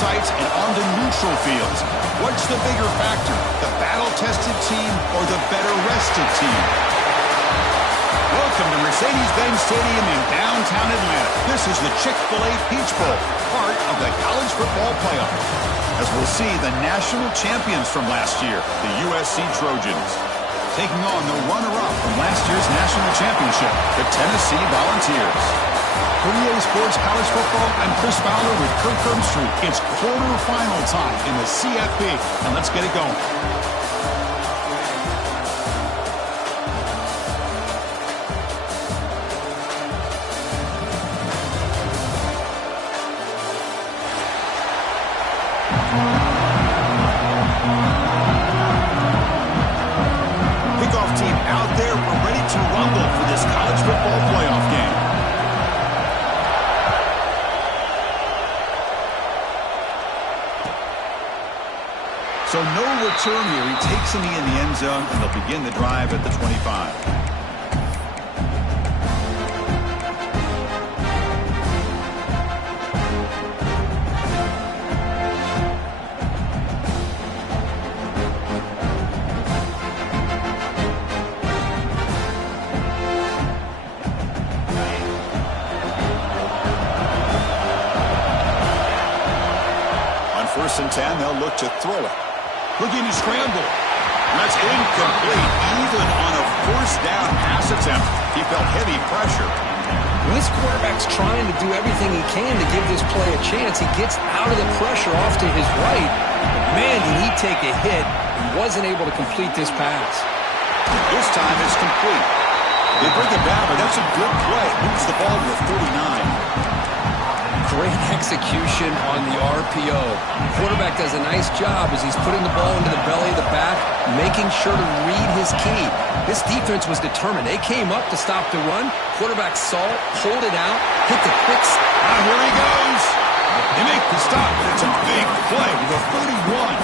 sites and on the neutral fields. What's the bigger factor, the battle-tested team or the better-rested team? Welcome to Mercedes-Benz Stadium in downtown Atlanta. This is the Chick-fil-A Peach Bowl, part of the college football playoff. As we'll see the national champions from last year, the USC Trojans, taking on the runner-up from last year's national championship, the Tennessee Volunteers. For EA Sports College Football, I'm Chris Fowler with Kirk Herbstreit. It's quarterfinal time in the CFP, and let's get it going. Kickoff team out there, we're ready to rumble for this college football playoff game. So no return here. He takes him in the end zone, and they'll begin the drive at the 25. On 1st and 10, they'll look to throw it. Looking to scramble. That's incomplete. Even on a 1st down pass attempt, he felt heavy pressure. When this quarterback's trying to do everything he can to give this play a chance, he gets out of the pressure off to his right. Man, did he take a hit and wasn't able to complete this pass. This time it's complete. They bring it back, but that's a good play. Moves the ball to the 39. Great execution on the RPO. Quarterback does a nice job as he's putting the ball into the belly of the back, making sure to read his key. This defense was determined. They came up to stop the run. Quarterback saw it, pulled it out, hit the quicks. Here he goes. They make the stop, but it's a big play to the 31.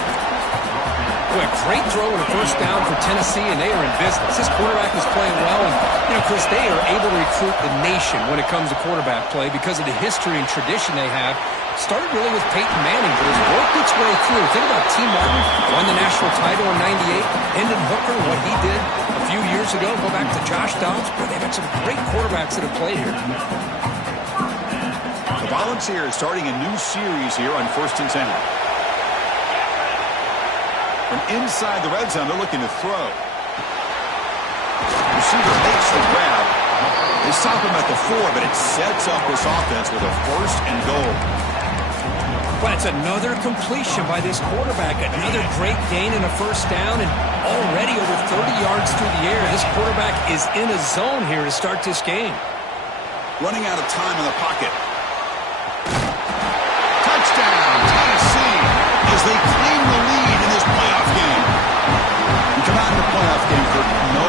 Boy, a great throw and a 1st down for Tennessee, and they are in business. This quarterback is playing well, and, Chris, they are able to recruit the nation when it comes to quarterback play because of the history and tradition they have. Started really with Peyton Manning, but has worked its way through. Think about T. Martin, won the national title in '98. Hendon Hooker, what he did a few years ago. Go back to Josh Dobbs. Boy, they've got some great quarterbacks that have played here. The Volunteers starting a new series here on 1st and 10. From inside the red zone, they're looking to throw. Receiver makes the grab. They stop him at the 4, but it sets up this offense with a 1st and goal. But it's another completion by this quarterback. Another great gain in a 1st down, and already over 30 yards through the air. This quarterback is in a zone here to start this game. Running out of time in the pocket. Touchdown, Tennessee, as they claim the lead in this playoff game. We come out in the playoff game for no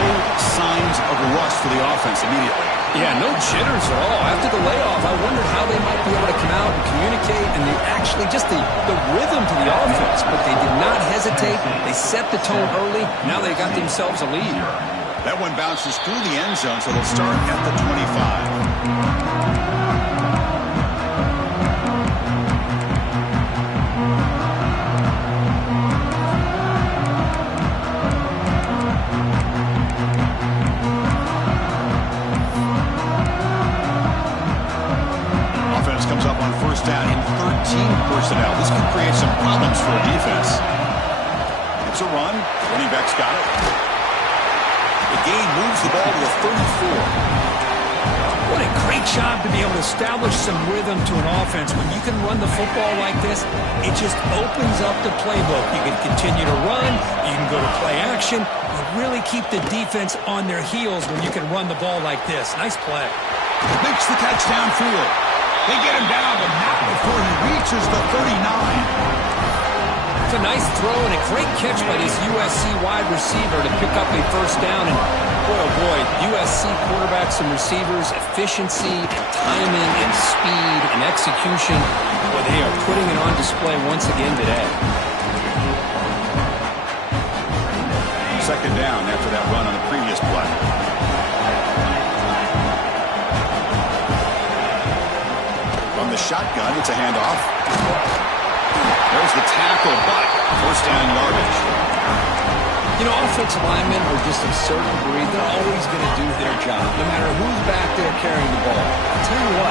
signs of rust for the offense immediately. Yeah, no jitters at all. After the layoff, I wondered how they might be able to come out and communicate, and they actually just the rhythm to the offense, but they did not hesitate. They set the tone early. Now they got themselves a lead. That one bounces through the end zone, so they'll start at the 25. Comes up on 1st down in 13 personnel. This could create some problems for a defense. It's a run. Running back's got it. The gain moves the ball to the 34. What a great job to be able to establish some rhythm to an offense. When you can run the football like this, it just opens up the playbook. You can continue to run. You can go to play action. You really keep the defense on their heels when you can run the ball like this. Nice play. Makes the catch downfield. They get him down, but not before he reaches the 39. It's a nice throw and a great catch by this USC wide receiver to pick up a 1st down. And boy, oh boy, USC quarterbacks and receivers, efficiency and timing and speed and execution. Boy, they are putting it on display once again today. 2nd down after that run on the previous play. From the shotgun, it's a handoff. There's the tackle, but first down yardage. You know, offensive linemen are just a certain breed. They're always going to do their job, no matter who's back there carrying the ball. I'll tell you what,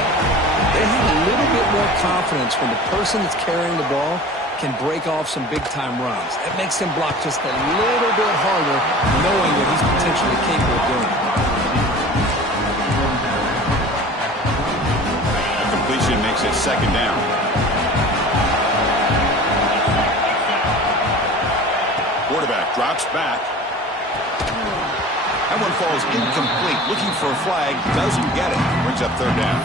they have a little bit more confidence when the person that's carrying the ball can break off some big-time runs. That makes him block just a little bit harder, knowing what he's potentially capable of doing. A completion makes it second down. Quarterback drops back. That one falls incomplete. Looking for a flag, doesn't get it. Brings up third down.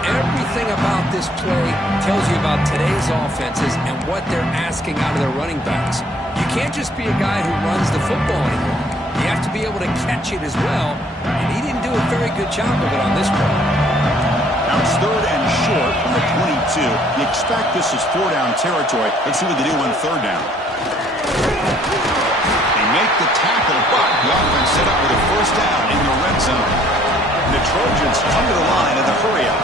Everything about this play tells you about today's offenses and what they're asking out of their running backs. You can't just be a guy who runs the football anymore. You have to be able to catch it as well, and he didn't do a very good job of it on this play. Now it's third and short from the 22. You expect this is four-down territory. Let's see what they do on third down. They make the tackle, but the offense set up with a first down in the red zone. The Trojans come to the line in the hurry-up.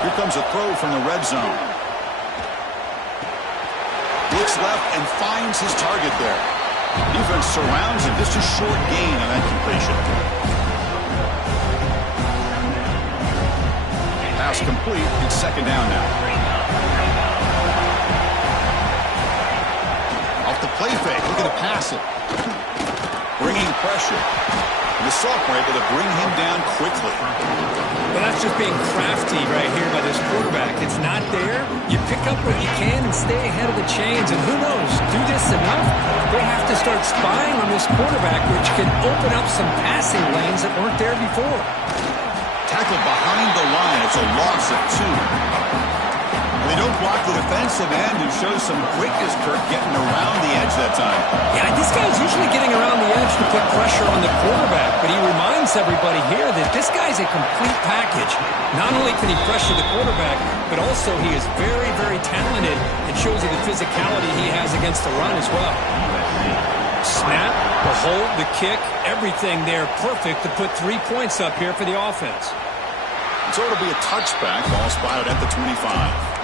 Here comes a throw from the red zone. Looks left and finds his target there. Defense surrounds him. Just a short gain on that completion. Pass complete. It's second down now. Off the play fake. Look at the pass it. Bringing pressure. The sophomore able to bring him down quickly. Well, that's just being crafty right here by this quarterback. It's not there. You pick up what you can and stay ahead of the chains. And who knows, do this enough, they have to start spying on this quarterback, which can open up some passing lanes that weren't there before. Tackled behind the line. It's a loss of 2. They don't block the defensive end and show some quickness, Kirk, getting around the edge that time. Yeah, this guy's usually getting around the edge to put pressure on the quarterback, but he reminds everybody here that this guy's a complete package. Not only can he pressure the quarterback, but also he is very, very talented and shows you the physicality he has against the run as well. Snap, the hold, the kick, everything there perfect to put 3 points up here for the offense. So it'll be a touchback. Ball spotted at the 25.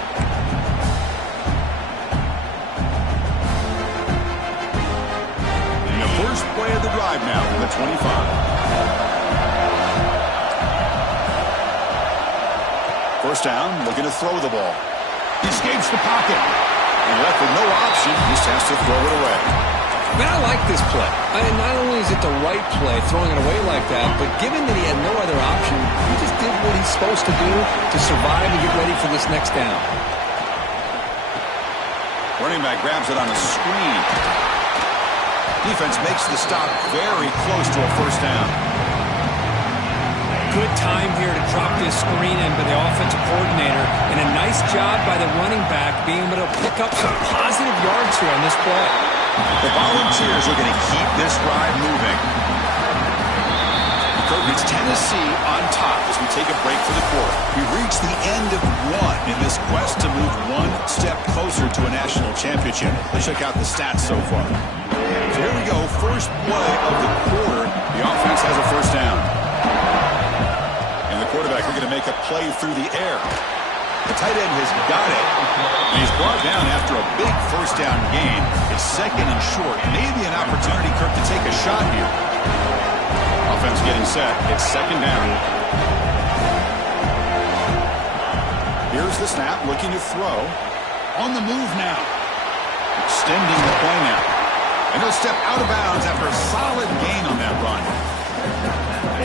First play of the drive now from the 25. First down, looking to throw the ball. He escapes the pocket. And left with no option, just has to throw it away. Man, I like this play. Not only is it the right play, throwing it away like that, but given that he had no other option, he just did what he's supposed to do to survive and get ready for this next down. Running back grabs it on a screen. Defense makes the stop very close to a first down. Good time here to drop this screen in by the offensive coordinator, and a nice job by the running back being able to pick up some positive yards here on this play. The Volunteers are going to keep this drive moving. It's Tennessee on top as we take a break for the quarter. We've reached the end of one in this quest to move one step closer to a national championship. Let's check out the stats so far. So here we go. First play of the quarter. The offense has a first down. And the quarterback are going to make a play through the air. The tight end has got it. And he's brought down after a big first down gain. It's second and short. Maybe an opportunity, Kirk, to take a shot here. Offense getting set. It's second down. Here's the snap, looking to throw. On the move now. Extending the play now. And he'll step out of bounds after a solid gain on that run.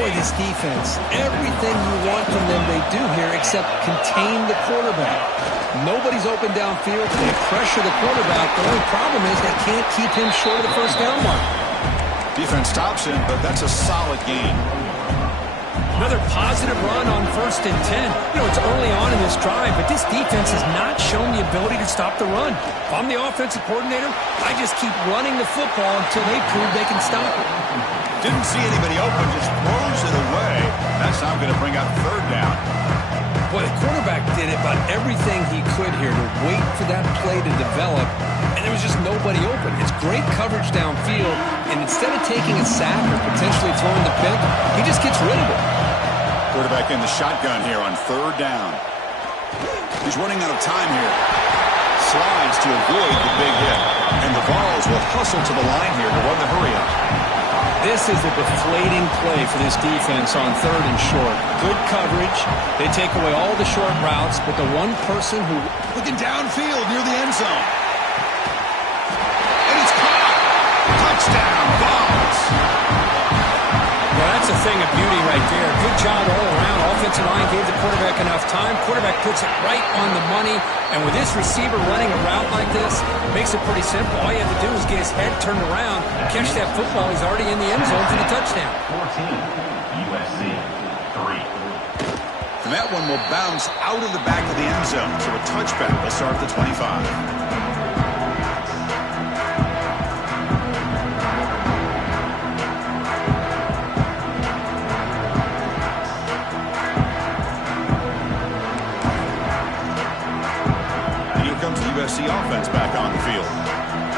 Boy, this defense, everything you want from them they do here except contain the quarterback. Nobody's open downfield. They pressure the quarterback. The only problem is they can't keep him short of the first down mark. Defense stops him, but that's a solid gain. Another positive run on 1st and 10. You know, it's early on in this drive, but this defense has not shown the ability to stop the run. If I'm the offensive coordinator, I just keep running the football until they prove they can stop it. Didn't see anybody open, just throws it away. That's now going to bring up third down. Boy, the quarterback did about everything he could here to wait for that play to develop, and there was just nobody open. It's great coverage downfield, and instead of taking a sack or potentially throwing the pick, he just gets rid of it. Quarterback in the shotgun here on third down. He's running out of time here. slides to avoid the big hit. And the Vols will hustle to the line here to run the hurry-up. This is a deflating play for this defense on 3rd and short. Good coverage. They take away all the short routes, but the one person who... Looking downfield near the end zone. And it's caught. Touchdown, Vols. Well, that's a thing of beauty right there. Good job all around. Offensive line gave the quarterback enough time. Quarterback puts it right on the money. And with this receiver running a route like this, makes it pretty simple. All you have to do is get his head turned around, catch that football. He's already in the end zone for the touchdown. 14, USC, 3. And that one will bounce out of the back of the end zone. So a touchback will start at the 25. USC offense back on the field.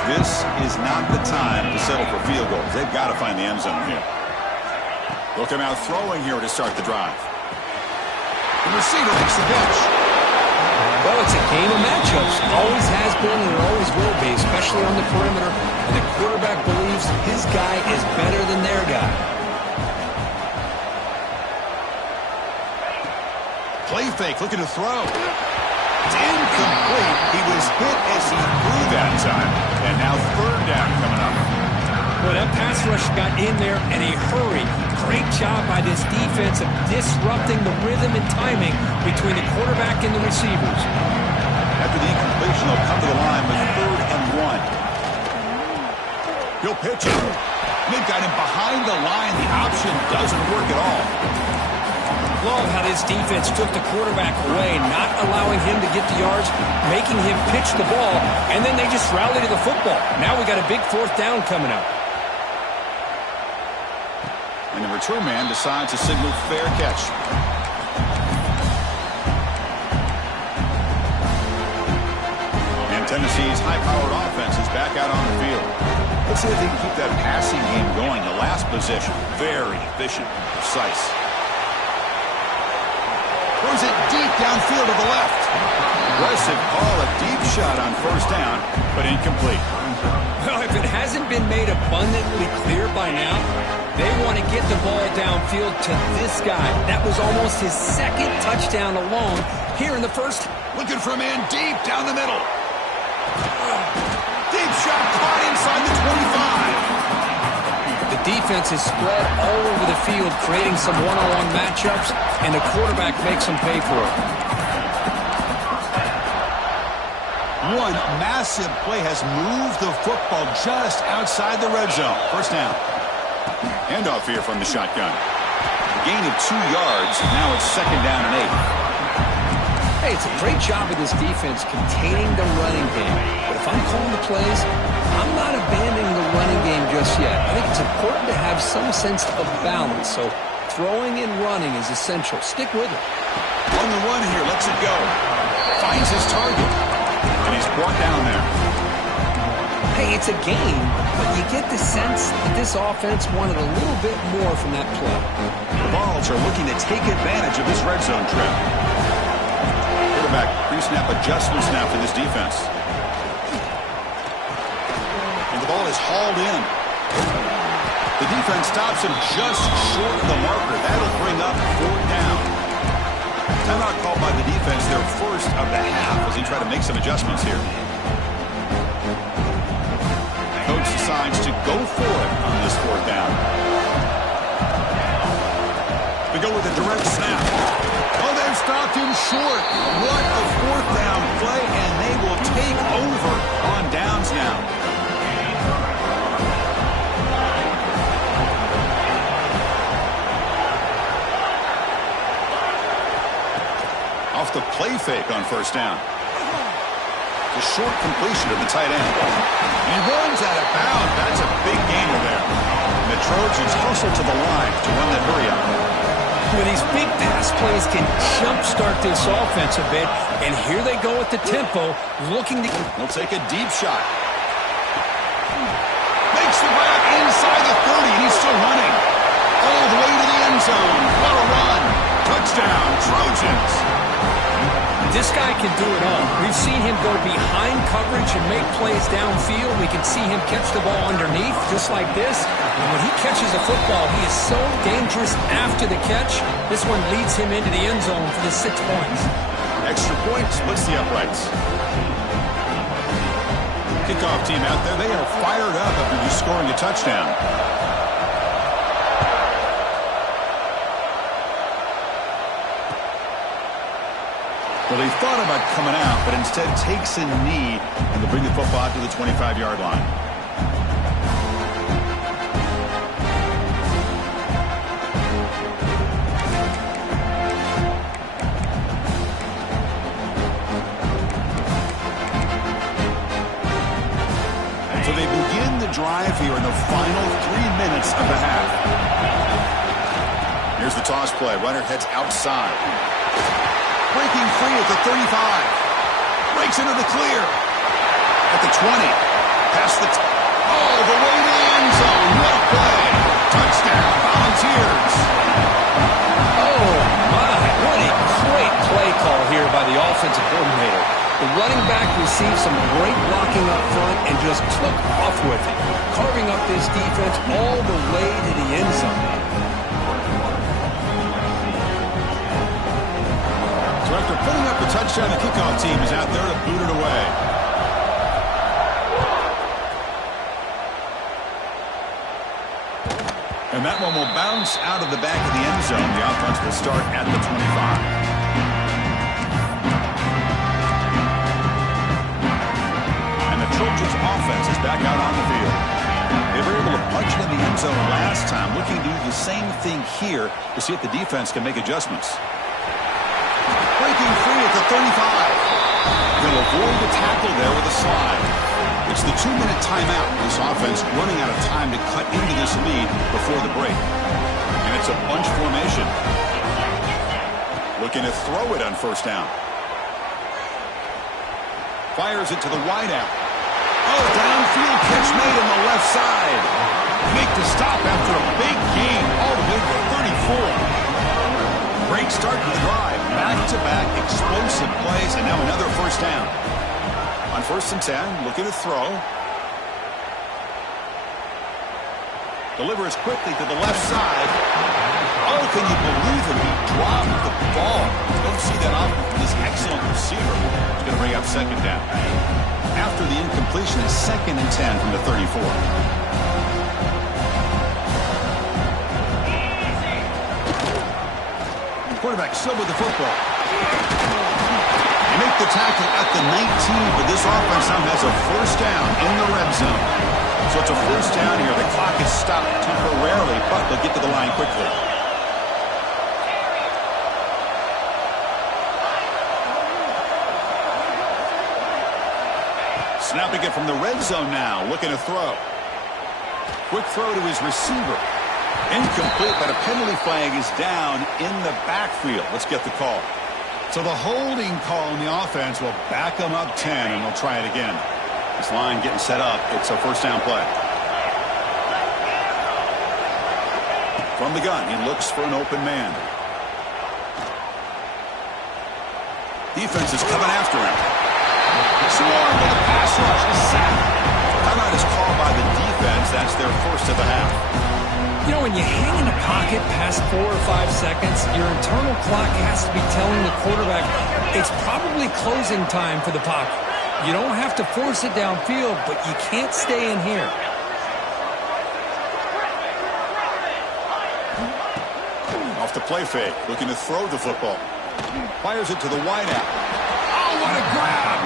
This is not the time to settle for field goals. They've got to find the end zone here. Looking out throwing here to start the drive. The receiver makes the catch. Well, it's a game of matchups. Always has been and it always will be, especially on the perimeter. And the quarterback believes his guy is better than their guy. Play fake, looking to throw. It's incomplete. He was hit as he threw that time. And now 3rd down coming up. Well, that pass rush got in there in a hurry. Great job by this defense of disrupting the rhythm and timing between the quarterback and the receivers. After the incompletion, they'll come to the line with 3rd and 1. He'll pitch it. They've got him behind the line. The option doesn't work at all. Love how this defense took the quarterback away, not allowing him to get the yards, making him pitch the ball, and then they just rallied to the football. Now we got a big 4th down coming up. And the return man decides to signal fair catch. And Tennessee's high-powered offense is back out on the field. Let's see if they can keep that passing game going. The last possession, very efficient, precise. Throws it deep downfield to the left. Aggressive call, a deep shot on 1st down, but incomplete. Well, if it hasn't been made abundantly clear by now, they want to get the ball downfield to this guy. That was almost his 2nd touchdown alone here in the 1st. Looking for a man deep down the middle. Deep shot caught inside the 25. The defense is spread all over the field, creating some one-on-one matchups, and the quarterback makes them pay for it. One massive play has moved the football just outside the red zone. 1st down. Handoff here from the shotgun. Gain of 2 yards. Now it's 2nd down and 8. Hey, it's a great job of this defense containing the running game. But if I'm calling the plays, I'm not abandoning the running game just yet. I think it's important to have some sense of balance. So throwing and running is essential. Stick with it. On the run here, lets it go. Finds his target. And he's brought down there. Hey, it's a game, but you get the sense that this offense wanted a little bit more from that play. The Vols are looking to take advantage of this red zone trip. Quarterback pre-snap adjustments now for this defense. And the ball is hauled in. The defense stops him just short of the marker. That'll bring up 4th down. Timeout called by the defense, their 1st of the half, as he tried to make some adjustments here. Coach decides to go for it on this 4th down. We go with a direct snap. Oh, they've stopped him short. What a 4th down play, and they will take over on downs now. Off the play fake on 1st down. The short completion to the tight end. He runs out of bounds. That's a big gainer there. And the Trojans hustle to the line to run that hurry up. Well, these big pass plays can jumpstart this offense a bit. And here they go at the tempo, looking to... They'll take a deep shot. Makes the grab inside the 30, and he's still running. All the way to the end zone. What a run. Touchdown, Trojans. This guy can do it all. We've seen him go behind coverage and make plays downfield. We can see him catch the ball underneath, just like this. And when he catches a football, he is so dangerous after the catch. This one leads him into the end zone for the 6 points. Extra point splits the uprights. Kickoff team out there, they are fired up after just scoring a touchdown. Well, he thought about coming out, but instead takes a knee and will bring the football out to the 25-yard line. So they begin the drive here in the final 3 minutes of the half. Here's the toss play. Runner heads outside. Breaking free at the 35. Breaks into the clear. At the 20. Past the... all the way to the end zone. What a play. Touchdown, Volunteers. Oh, my. What a great play call here by the offensive coordinator. The running back received some great blocking up front and just took off with it, carving up this defense all the way to the end zone. After putting up the touchdown, the kickoff team is out there to boot it away. And that one will bounce out of the back of the end zone. The offense will start at the 25. And the Trojans' offense is back out on the field. They were able to punch it in the end zone last time, looking to do the same thing here to see if the defense can make adjustments. Breaking free at the 35. They'll avoid the tackle there with a slide. It's the 2-minute timeout. This offense running out of time to cut into this lead before the break. And it's a bunch formation. Looking to throw it on first down. Fires it to the wideout. Oh, downfield catch made on the left side. Make the stop after a big gain all the way to the 34. Great start to the drive. Back-to-back explosive plays, and now another first down. On 1st and 10, looking to throw. Delivers quickly to the left side. Oh, can you believe it? He dropped the ball. Don't see that often from this excellent receiver. He's going to bring up second down. After the incompletion, is 2nd and 10 from the 34. Quarterback still with the football. They make the tackle at the 19, but this offense now has a first down in the red zone. So it's a first down here. The clock is stopped temporarily, but they'll get to the line quickly. Snapping it from the red zone now, looking to throw. Quick throw to his receiver. Incomplete, but a penalty flag is down in the backfield. Let's get the call. So the holding call on the offense will back them up 10, and they'll try it again. This line getting set up. It's a first down play. From the gun, he looks for an open man. Defense is coming after him. Swarmed with a pass rush. A sack. Timeout is called by the defense. That's their first of the half. You know, when you hang in the pocket past 4 or 5 seconds, your internal clock has to be telling the quarterback it's probably closing time for the pocket. You don't have to force it downfield, but you can't stay in here. Off the play fake, looking to throw the football. Fires it to the wideout. Oh, what a grab!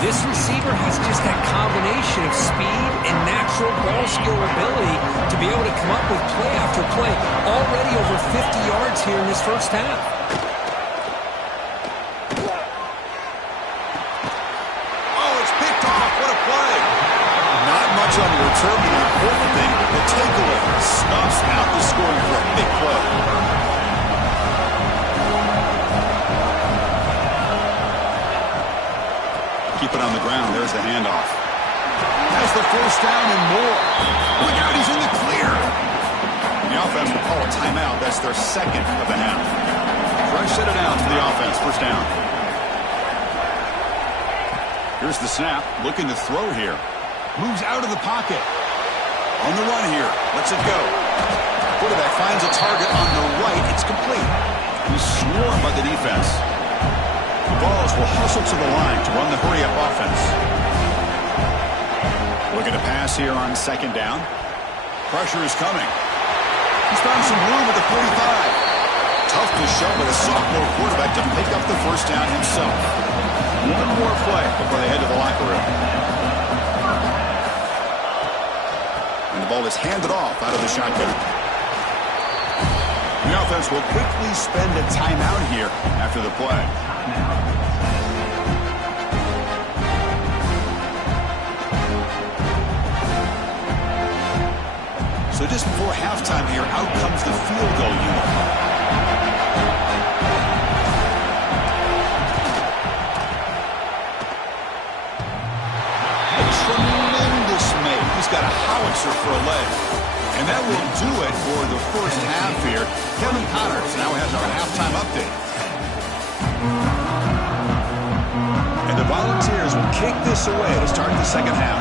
This receiver has just that combination of speed and natural ball skill ability to be able to come up with play after play. Already over 50 yards here in this first half. Oh, it's picked off. What a play. Not much on the return, but the important thing, the takeaway snuffs out the scoring for a big play. Keep it on the ground. There's the handoff. Has the first down and more. Look out, he's in the clear. The offense will call a timeout. That's their second of the half. Fresh set it out for the offense. First down. Here's the snap, looking to throw here. Moves out of the pocket. On the run here, lets it go. Quarterback finds a target on the right. It's complete. He's swarmed by the defense. The Balls will hustle to the line to run the hurry-up offense. Looking to pass here on second down. Pressure is coming. He's found some room at the 45. Tough to show by the sophomore quarterback to pick up the first down himself. One more play before they head to the locker room. And the ball is handed off out of the shotgun. The offense will quickly spend a timeout here after the play. So just before halftime here, out comes the field goal unit. A tremendous make. He's got a howitzer for a leg. And that will do it for the first half here. Kevin Connors now has our halftime update. And the Volunteers will kick this away to start the second half.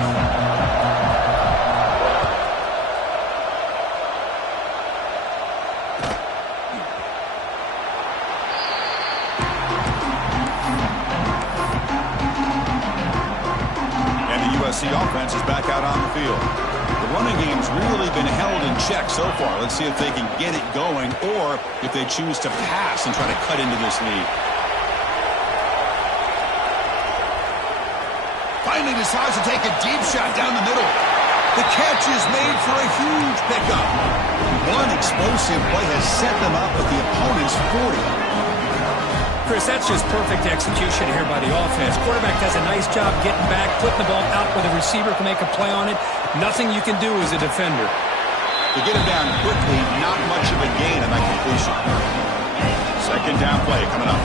The offense is back out on the field. The running game's really been held in check so far. Let's see if they can get it going or if they choose to pass and try to cut into this lead. Finally decides to take a deep shot down the middle. The catch is made for a huge pickup. One explosive play has set them up at the opponent's 40. Chris, that's just perfect execution here by the offense. Quarterback does a nice job getting back, putting the ball out where the receiver can make a play on it. Nothing you can do as a defender. To get him down quickly, not much of a gain on that completion. Second down play coming up.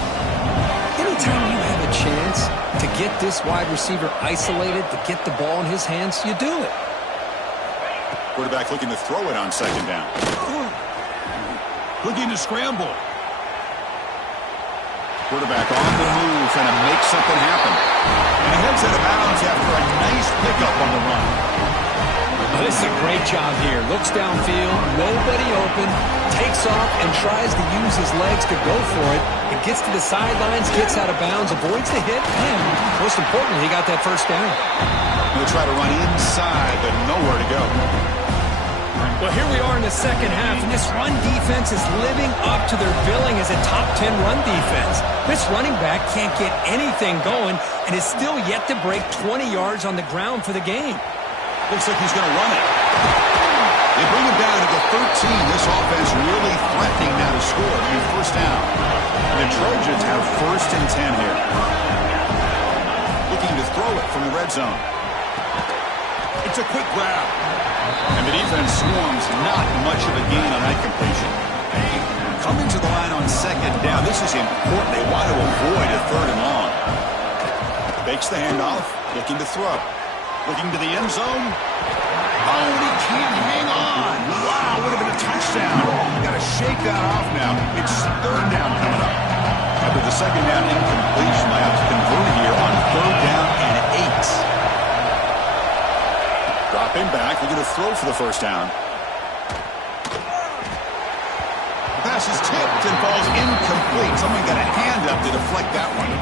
Anytime you have a chance to get this wide receiver isolated, to get the ball in his hands, you do it. Quarterback looking to throw it on second down. Looking to scramble. Quarterback on the move, trying to make something happen. And he heads out of bounds after a nice pickup on the run. Oh, this is a great job here. Looks downfield, nobody open, takes off and tries to use his legs to go for it. It gets to the sidelines, gets out of bounds, avoids the hit, and most importantly, he got that first down. He'll try to run inside, but nowhere to go. Well, here we are in the second half, and this run defense is living up to their billing as a top 10 run defense. This running back can't get anything going and is still yet to break 20 yards on the ground for the game. Looks like he's going to run it. They bring him down to the 13. This offense really threatening now to score on first down. And the Trojans have first and 10 here. Looking to throw it from the red zone. It's a quick grab. And the defense swarms, not much of a gain on that completion. Coming to the line on second down. This is important. They want to avoid a third and long. Fakes the handoff, looking to throw. Looking to the end zone. Oh, and he can't hang on. Wow, would have been a touchdown. Got to shake that off now. It's third down coming up. After the second down incompletion, they have to convert here on third down and 8. Dropping back, looking to throw for the first down. The pass is tipped and falls incomplete. Someone got a hand up to deflect that one.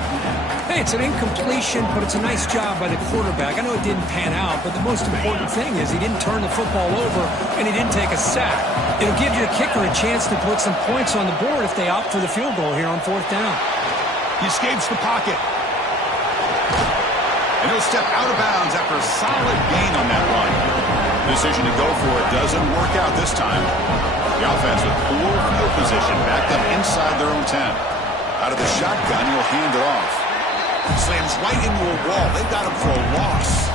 Hey, it's an incompletion, but it's a nice job by the quarterback. I know it didn't pan out, but the most important thing is he didn't turn the football over and he didn't take a sack. It'll give your kicker a chance to put some points on the board if they opt for the field goal here on fourth down. He escapes the pocket. And he'll step out of bounds after a solid gain on that run. Decision to go for it doesn't work out this time. The offense with poor field position backed up inside their own 10. Out of the shotgun, he'll hand it off. Slams right into a wall. They've got him for a loss.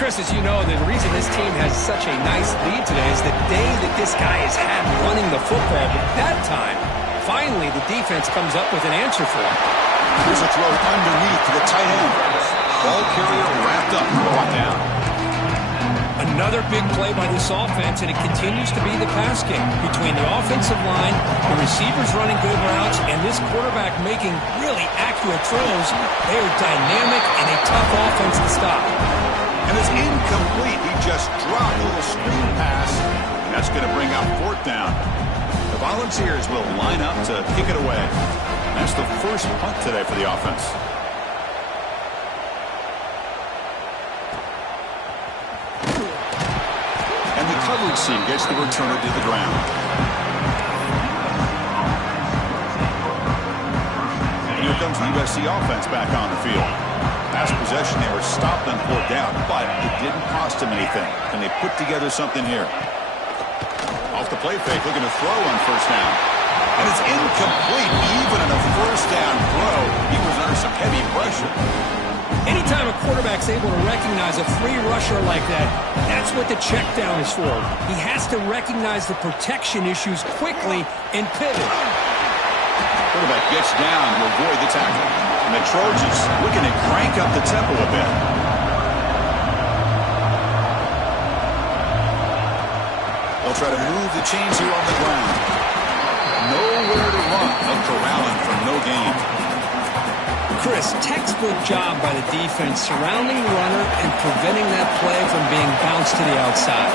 Chris, as you know, the reason this team has such a nice lead today is the day that this guy has had running the football. But that time, finally, the defense comes up with an answer for him. Here's a throw underneath to the tight end. Ball carrier wrapped up, brought down. Another big play by this offense, and it continues to be the pass game. Between the offensive line, the receivers running good routes, and this quarterback making really accurate throws, they are dynamic and a tough offense to stop. And it's incomplete. He just dropped a little screen pass, and that's going to bring up fourth down. The Volunteers will line up to kick it away. That's the first punt today for the offense. And the coverage team gets the returner to the ground. And here comes the USC offense back on the field. Last possession, they were stopped on fourth down, but it didn't cost them anything. And they put together something here. Off the play fake, looking to throw on first down. And it's incomplete. Even on a first down throw, he was under some heavy pressure. Anytime a quarterback's able to recognize a free rusher like that, that's what the check down is for. He has to recognize the protection issues quickly and pivot. Quarterback gets down to avoid the tackle. And the Trojans looking to crank up the tempo a bit. They'll try to move the chains here on the ground. Nowhere to run. They'll corral him for no gain. Chris, textbook job by the defense surrounding the runner and preventing that play from being bounced to the outside.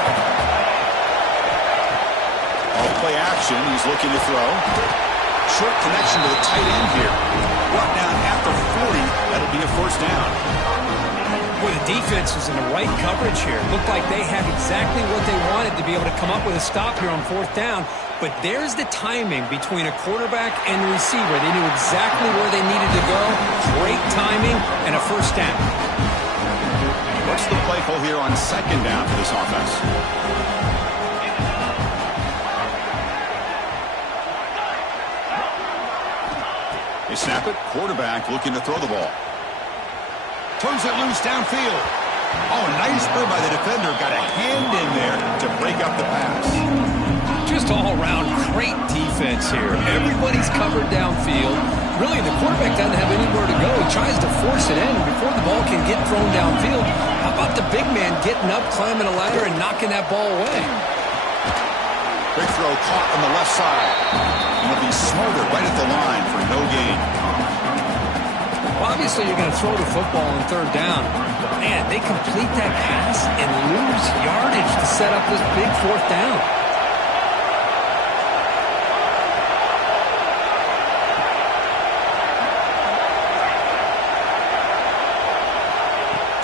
Off play action, he's looking to throw. Short connection to the tight end here. Brought down at the 40. That'll be a first down. Boy, the defense was in the right coverage here. Looked like they had exactly what they wanted to be able to come up with a stop here on fourth down. But there's the timing between a quarterback and the receiver. They knew exactly where they needed to go. Great timing and a first down. What's the play call here on second down for this offense? They snap it. Quarterback looking to throw the ball. Turns it loose downfield. Oh, nice play by the defender. Got a hand in there to break up the pass. Just all around great defense here. Everybody's covered downfield. Really, the quarterback doesn't have anywhere to go. He tries to force it in before the ball can get thrown downfield. How about the big man getting up, climbing a ladder, and knocking that ball away? Big throw caught on the left side. And he'll be smothered right at the line for no gain. Well, obviously, you're going to throw the football on third down. But, man, they complete that pass and lose yardage to set up this big fourth down.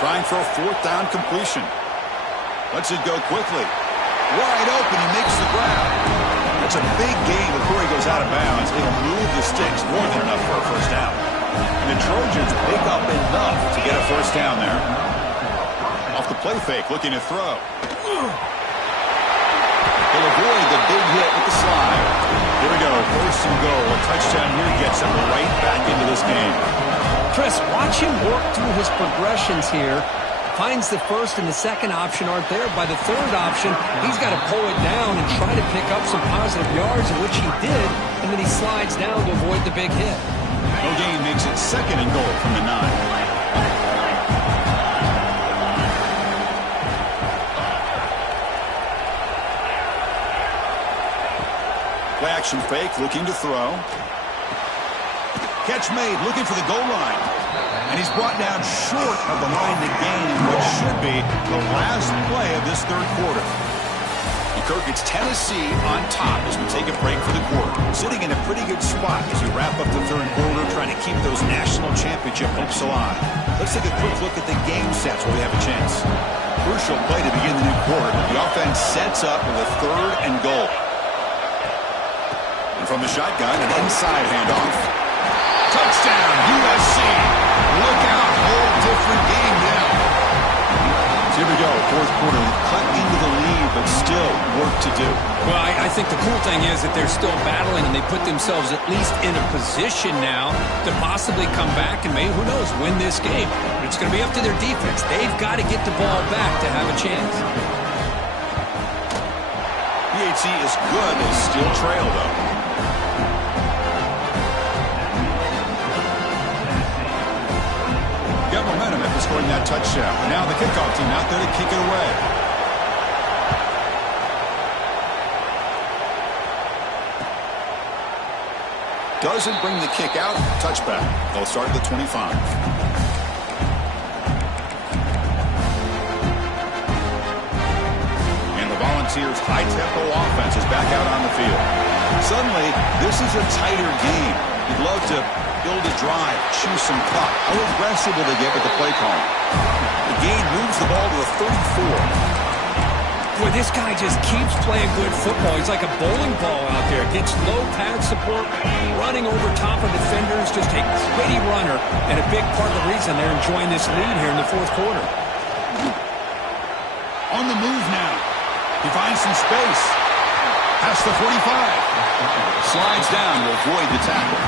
Trying for a fourth down completion. Lets it go quickly. Wide open, he makes the grab. That's a big gain before he goes out of bounds. It'll move the sticks more than enough for a first down. And the Trojans pick up enough to get a first down there. Off the play fake, looking to throw. They'll avoid the big hit with the slide. Here we go, first and goal. A touchdown here gets them right back into this game. Chris, watch him work through his progressions here. Finds the first and the second option aren't there. By the third option, he's got to pull it down and try to pick up some positive yards, which he did, and then he slides down to avoid the big hit. No gain makes it second and goal from the 9. Play action fake, looking to throw. Catch made, looking for the goal line. And he's brought down short of the line to gain what should be the last play of this third quarter. And Kirk, it's Tennessee on top as we take a break for the quarter. Sitting in a pretty good spot as we wrap up the third quarter, trying to keep those national championship hopes alive. Let's take a quick look at the game sets where we have a chance. Crucial play to begin the new quarter. The offense sets up with a third and goal. And from the shotgun, an inside handoff. Touchdown, USC. Look out, whole different game now. So here we go, fourth quarter. Cut into the lead, but still work to do. Well, I think the cool thing is that they're still battling, and they put themselves at least in a position now to possibly come back and maybe, who knows, win this game. But it's going to be up to their defense. They've got to get the ball back to have a chance. PAT is good. They still trail, though. Got momentum after scoring that touchdown. Now the kickoff team out there to kick it away. Doesn't bring the kick out. Touchback. They'll start at the 25. Volunteers' high-tempo offense is back out on the field. Suddenly, this is a tighter game. You'd love to build a drive, choose some clock. How aggressive will they get with the play call? The game moves the ball to the 34. Boy, this guy just keeps playing good football. He's like a bowling ball out there. Gets low pad support, running over top of defenders. Just a gritty runner, and a big part of the reason they're enjoying this lead here in the fourth quarter. On the move now. He finds some space. Past the 45. Slides down to avoid the tackle.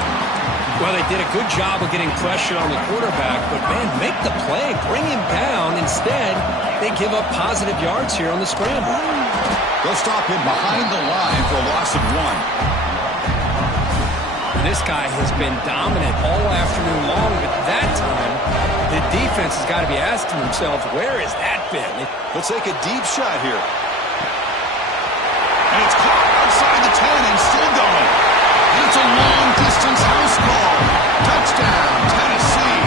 Well, they did a good job of getting pressure on the quarterback, but, man, make the play. Bring him down. Instead, they give up positive yards here on the scramble. They'll stop him behind the line for a loss of 1. This guy has been dominant all afternoon long, but that time, the defense has got to be asking themselves, where has that been? They'll take a deep shot here. And it's caught outside the 10 and still going. And it's a long-distance house call. Touchdown, Tennessee.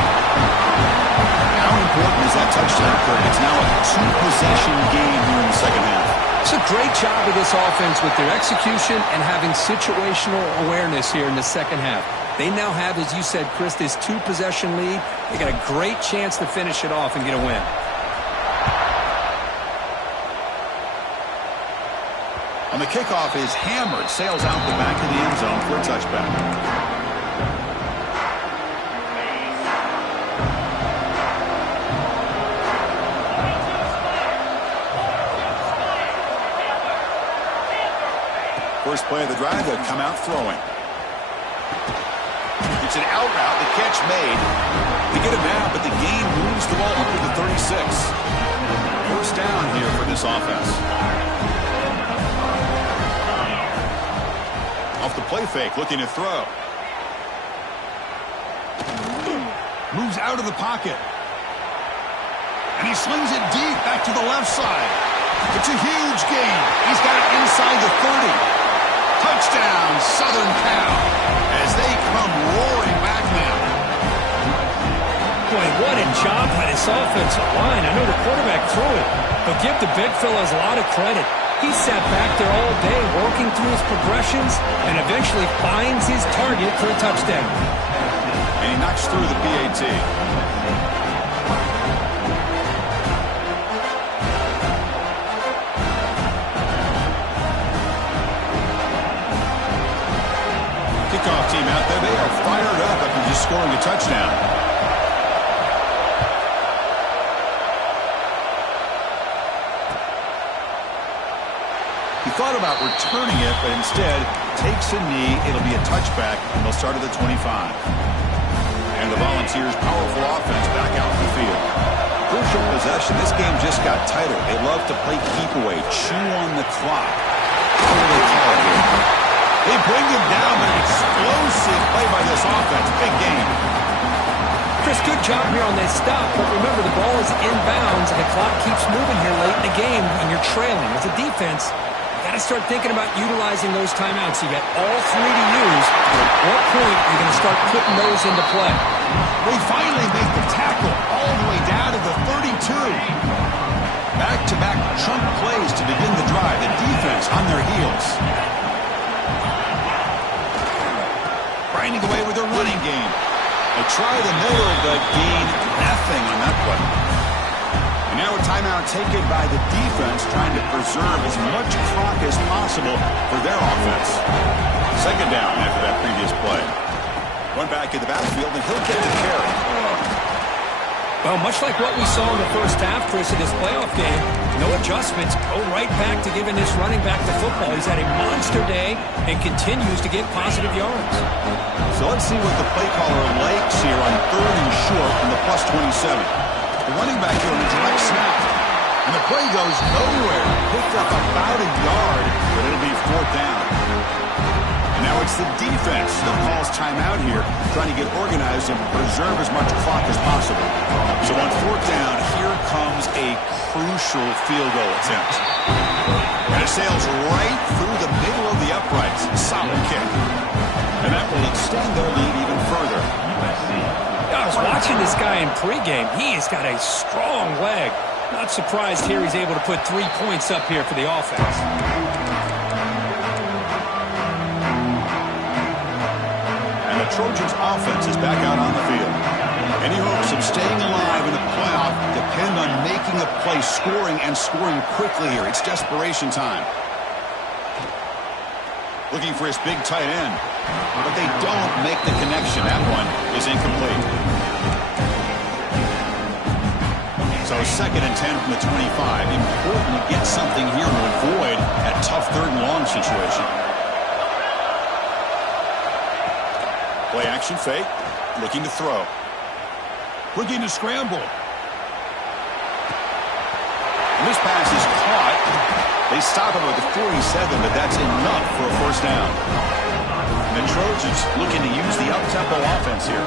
How important is that touchdown, Kurt? It's now a two-possession game here in the second half. It's a great job of this offense with their execution and having situational awareness here in the second half. They now have, as you said, Chris, this two-possession lead. They got a great chance to finish it off and get a win. On the kickoff is hammered, sails out the back of the end zone for a touchback. First play of the drive, they'll come out throwing. It's an out route, the catch made. They get it now, but the game moves the ball up to the 36. First down here for this offense. Off the play fake, looking to throw. Moves out of the pocket. And he slings it deep back to the left side. It's a huge gain. He's got it inside the 30. Touchdown, Southern Cal, as they come roaring back now. Boy, what a job by this offensive line. I know the quarterback threw it, but give the big fellas a lot of credit. He sat back there all day working through his progressions and eventually finds his target for a touchdown. And he knocks through the PAT. Kickoff team out there. They are fired up after just scoring a touchdown. He thought about returning it, but instead takes a knee. It'll be a touchback, and they'll start at the 25. And the Volunteers' powerful offense back out in the field. Crucial possession. This game just got tighter. They love to play keep away, chew on the clock. What do they call it here? They bring him down, but an explosive play by this offense. Big game. Chris, good job here on that stop, but remember, the ball is inbounds, and the clock keeps moving here late in the game, and you're trailing. As a defense, got to start thinking about utilizing those timeouts. You got all three to use. At what point are you going to start putting those into play? They finally make the tackle all the way down to the 32. Back-to-back chunk plays to begin the drive. The defense on their heels. Grinding away with their running game. They try the middle, but gain nothing on that play. And now a timeout taken by the defense, trying to preserve as much clock as possible for their offense. Second down after that previous play. One back in the backfield, and he'll get the carry. Well, much like what we saw in the first half, Chris, in this playoff game, no adjustments. Go right back to giving this running back the football. He's had a monster day and continues to get positive yards. So let's see what the play caller likes here on 3rd and short from the +27. The running back here on a direct snap. And the play goes nowhere. Picked up about a yard, but it'll be 4th down. And now it's the defense that calls timeout here, trying to get organized and preserve as much clock as possible. So on 4th down, here comes a crucial field goal attempt. And it sails right through the middle of the uprights. Solid kick. And that will extend their lead even further. I was watching this guy in pregame. He has got a strong leg. Not surprised here he's able to put 3 points up here for the offense. And the Trojans' offense is back out on the field. Any hopes of staying alive in the playoff depend on making a play, scoring, and scoring quickly here. It's desperation time. Looking for his big tight end. But they don't make the connection. That one is incomplete. So 2nd and 10 from the 25. Important to get something here to avoid that tough 3rd and long situation. Play action fake. Looking to throw. Looking to scramble. And this pass is caught. They stop him at the 47, but that's enough for a 1st down. And the Trojans looking to use the up-tempo offense here.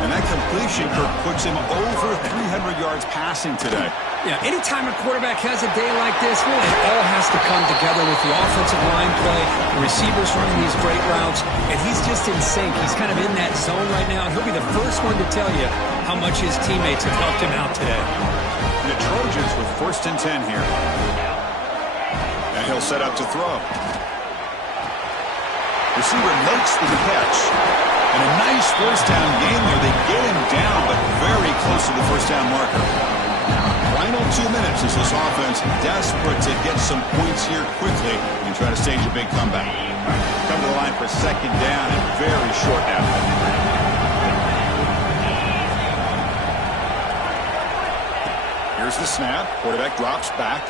And that completion, Kirk, puts him over 300 yards passing today. Yeah, anytime a quarterback has a day like this, really, it all has to come together with the offensive line play, the receivers running these great routes, and he's just in sync. He's kind of in that zone right now, and he'll be the first one to tell you how much his teammates have helped him out today. And the Trojans with 1st and 10 here. And he'll set up to throw. Receiver makes the catch. And a nice 1st down game there. They get him down, but very close to the 1st down marker. Final 2 minutes as this offense desperate to get some points here quickly and try to stage a big comeback. Come to the line for 2nd down and very short now. Here's the snap. Quarterback drops back.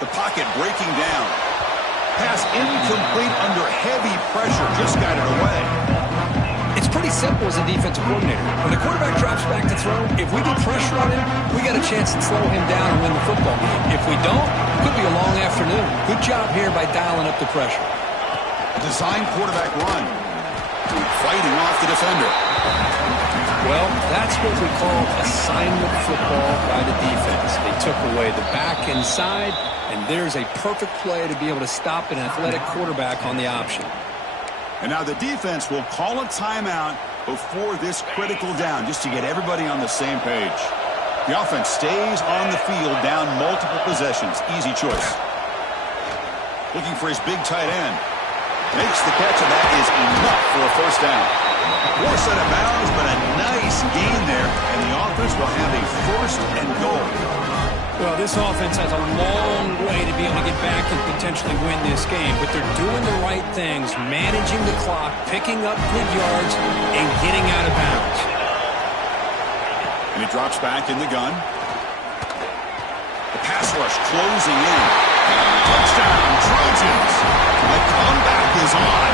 The pocket breaking down. Pass incomplete under heavy pressure. Just got it away. It's pretty simple as a defensive coordinator. When the quarterback drops back to throw, if we get pressure on him, we got a chance to slow him down and win the football game. If we don't, it could be a long afternoon. Good job here by dialing up the pressure. A design quarterback run. Fighting off the defender. Well, that's what we call assignment football by the defense. They took away the back inside, and there's a perfect play to be able to stop an athletic quarterback on the option. And now the defense will call a timeout before this critical down, just to get everybody on the same page. The offense stays on the field down multiple possessions. Easy choice. Looking for his big tight end. Makes the catch, and that is enough for a 1st down. Force out of bounds, but a nice gain there, and the offense will have a 1st and goal. Well, this offense has a long way to be able to get back and potentially win this game, but they're doing the right things, managing the clock, picking up good yards, and getting out of bounds. And he drops back in the gun. The pass rush closing in. Touchdown, Trojans. The comeback is on.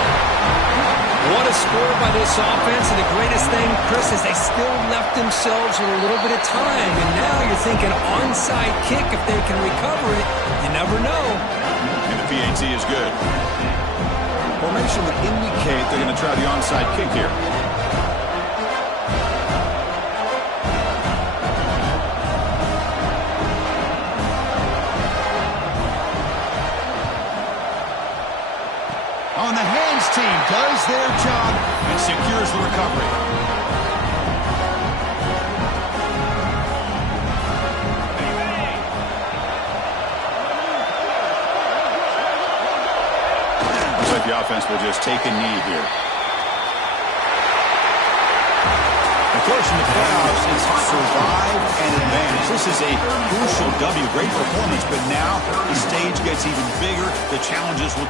What a score by this offense, and the greatest thing, Chris, is they still left themselves with a little bit of time, and now you're thinking onside kick if they can recover it. You never know. And the PAT is good. Formation would indicate they're going to try the onside kick here. On the hands team does their job and secures the recovery. Looks like the offense will just take a knee here. Of course, in the playoffs, it's survive and advance. This is a crucial W. Great performance, but now the stage gets even bigger. The challenges will